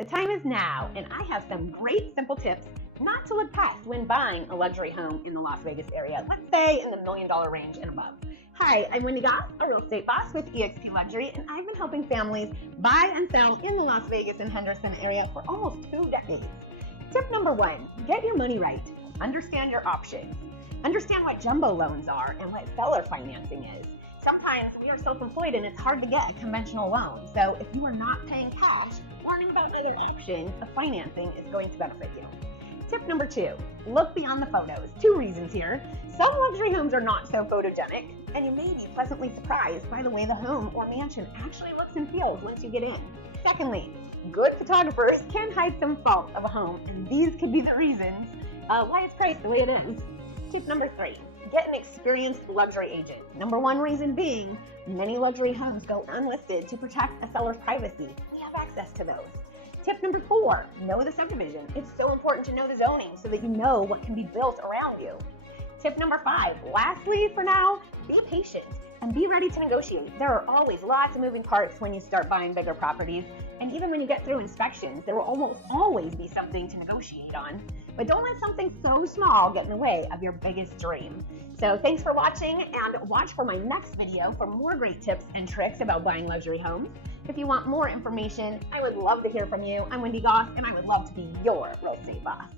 The time is now, and I have some great simple tips not to look past when buying a luxury home in the Las Vegas area, let's say in the $1 million range and above. Hi, I'm Wendy Goss, a real estate boss with eXp Luxury, and I've been helping families buy and sell in the Las Vegas and Henderson area for almost 2 decades. Tip number 1, get your money right. Understand your options. Understand what jumbo loans are and what seller financing is. Sometimes we are self-employed and it's hard to get a conventional loan. So if you are not paying cash, learning about other options of financing is going to benefit you. Tip number 2, look beyond the photos. 2 reasons here. Some luxury homes are not so photogenic, and you may be pleasantly surprised by the way the home or mansion actually looks and feels once you get in. Secondly, good photographers can hide some fault of a home, and these could be the reasons why it's priced the way it is. Tip number 3, get an experienced luxury agent. Number 1 reason being, many luxury homes go unlisted to protect a seller's privacy. We have access to those. Tip number 4, know the subdivision. It's so important to know the zoning so that you know what can be built around you. Tip number 5, lastly for now, be patient and be ready to negotiate. There are always lots of moving parts when you start buying bigger properties, and even when you get through inspections, there will almost always be something to negotiate on. But don't let something so small get in the way of your biggest dream. So thanks for watching, and watch for my next video for more great tips and tricks about buying luxury homes. If you want more information, I would love to hear from you. I'm Wendy Goss, and I would love to be your real estate boss.